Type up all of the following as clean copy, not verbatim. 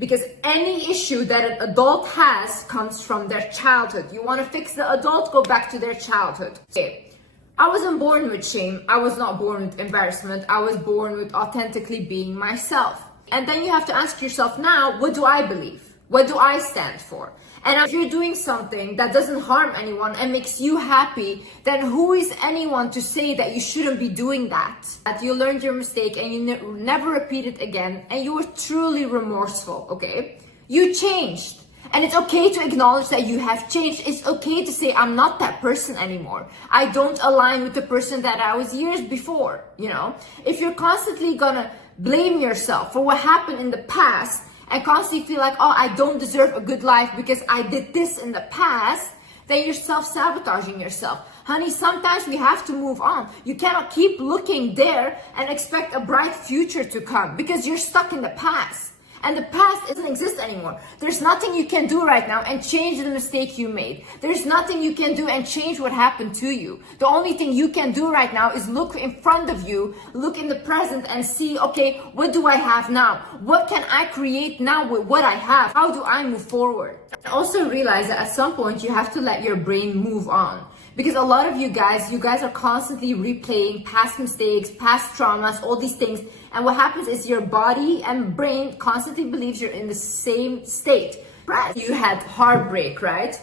Because any issue that an adult has comes from their childhood. You want to fix the adult, go back to their childhood. Okay. I wasn't born with shame. I was not born with embarrassment. I was born with authentically being myself. And then you have to ask yourself now, what do I believe? What do I stand for? And if you're doing something that doesn't harm anyone and makes you happy, then who is anyone to say that you shouldn't be doing that? That you learned your mistake and you never repeat it again, and you were truly remorseful, okay? You changed. And it's okay to acknowledge that you have changed. It's okay to say, I'm not that person anymore. I don't align with the person that I was years before, you know? If you're constantly gonna blame yourself for what happened in the past and constantly feel like, oh, I don't deserve a good life because I did this in the past, then you're self-sabotaging yourself. Honey, sometimes we have to move on. You cannot keep looking there and expect a bright future to come because you're stuck in the past. And the past doesn't exist anymore. There's nothing you can do right now and change the mistake you made. There's nothing you can do and change what happened to you. The only thing you can do right now is look in front of you, look in the present and see, okay, what do I have now? What can I create now with what I have? How do I move forward? Also realize that at some point you have to let your brain move on. Because a lot of you guys are constantly replaying past mistakes, past traumas, all these things. And what happens is your body and brain constantly believes you're in the same state. Right? You had heartbreak, right?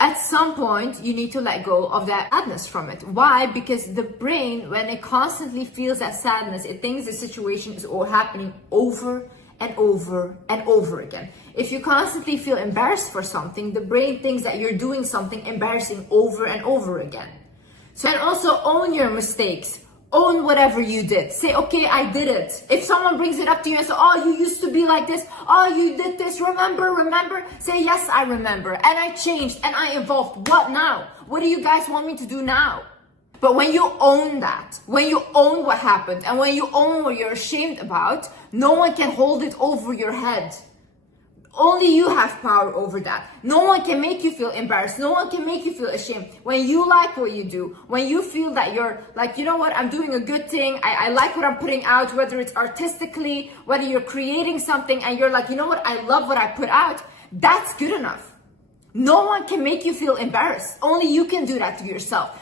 At some point, you need to let go of that sadness from it. Why? Because the brain, when it constantly feels that sadness, it thinks the situation is all happening over and over and over again. If you constantly feel embarrassed for something, the brain thinks that you're doing something embarrassing over and over again. So, and also own your mistakes. Own whatever you did. Say, okay, I did it. If someone brings it up to you and says, oh, you used to be like this. Oh, you did this. Remember? Say, yes, I remember. And I changed and I evolved. What now? What do you guys want me to do now? But when you own that, when you own what happened, and when you own what you're ashamed about, no one can hold it over your head. Only you have power over that. No one can make you feel embarrassed. No one can make you feel ashamed. When you like what you do, when you feel that you're like, you know what, I'm doing a good thing. I like what I'm putting out, whether it's artistically, whether you're creating something, and you're like, you know what, I love what I put out. That's good enough. No one can make you feel embarrassed. Only you can do that to yourself.